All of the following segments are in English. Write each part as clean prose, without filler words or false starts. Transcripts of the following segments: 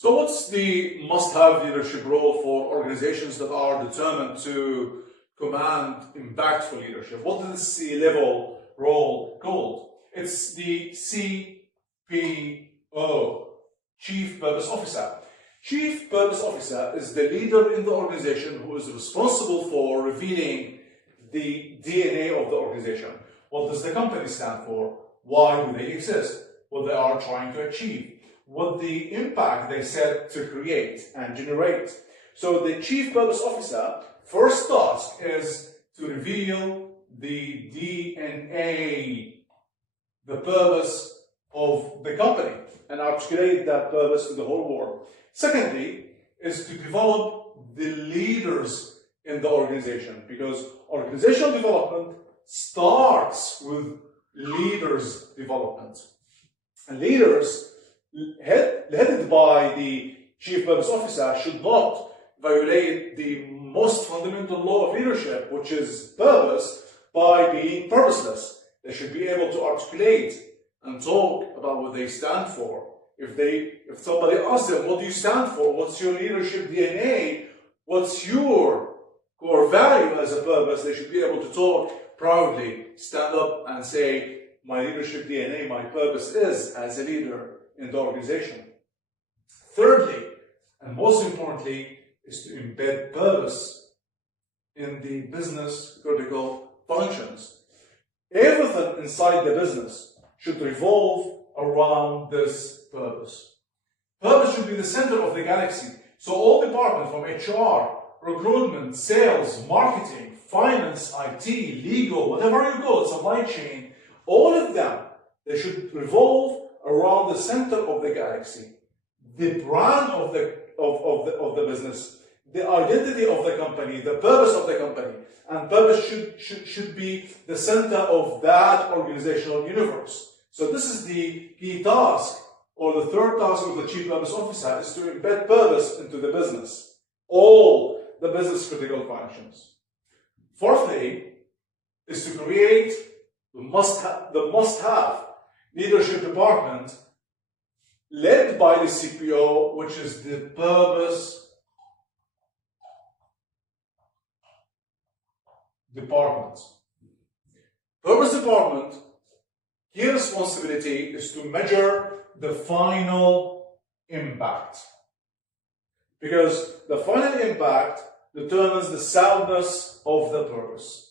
So what's the must-have leadership role for organizations that are determined to command impactful leadership? What is the C-level role called? It's the CPO, Chief Purpose Officer. Chief Purpose Officer is the leader in the organization who is responsible for revealing the DNA of the organization. What does the company stand for? Why do they exist? What they are trying to achieve? What the impact they set to create and generate. So the Chief Purpose Officer, first task is to reveal the DNA, the purpose of the company, and articulate that purpose to the whole world. Secondly, is to develop the leaders in the organization, because organizational development starts with leaders development. And leaders headed by the Chief Purpose Officer should not violate the most fundamental law of leadership, which is purpose, by being purposeless. They should be able to articulate and talk about what they stand for. If somebody asks them, what do you stand for? What's your leadership DNA? What's your core value as a purpose? They should be able to talk proudly, stand up and say, my leadership DNA, my purpose is as a leader in the organization. Thirdly, and most importantly, is to embed purpose in the business critical functions. Everything inside the business should revolve around this purpose. Purpose should be the center of the galaxy. So all departments from HR, recruitment, sales, marketing, finance, IT, legal, whatever you go, supply chain, all of them, they should revolve around the center of the galaxy. The brand of the business, the identity of the company, the purpose of the company, and purpose should be the center of that organizational universe. So this is the key task, or the third task of the Chief Purpose Officer, is to embed purpose into the business, all the business critical functions. Fourthly, is to create the must-have leadership department led by the CPO, which is the purpose department. Purpose department, key responsibility is to measure the final impact, because the final impact determines the soundness of the purpose.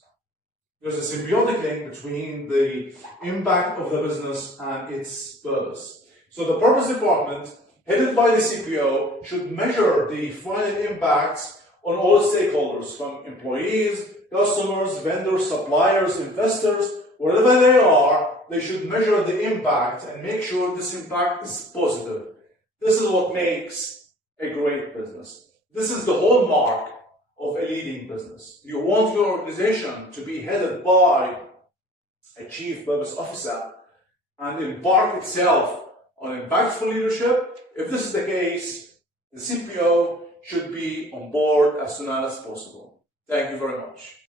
There's a symbiotic link between the impact of the business and its purpose. So the purpose department, headed by the CPO, should measure the final impacts on all stakeholders, from employees, customers, vendors, suppliers, investors, wherever they are. They should measure the impact and make sure this impact is positive. This is what makes a great business. This is the hallmark of a leading business. You want your organization to be headed by a Chief Purpose Officer and embark itself on impactful leadership. If this is the case, the CPO should be on board as soon as possible. Thank you very much.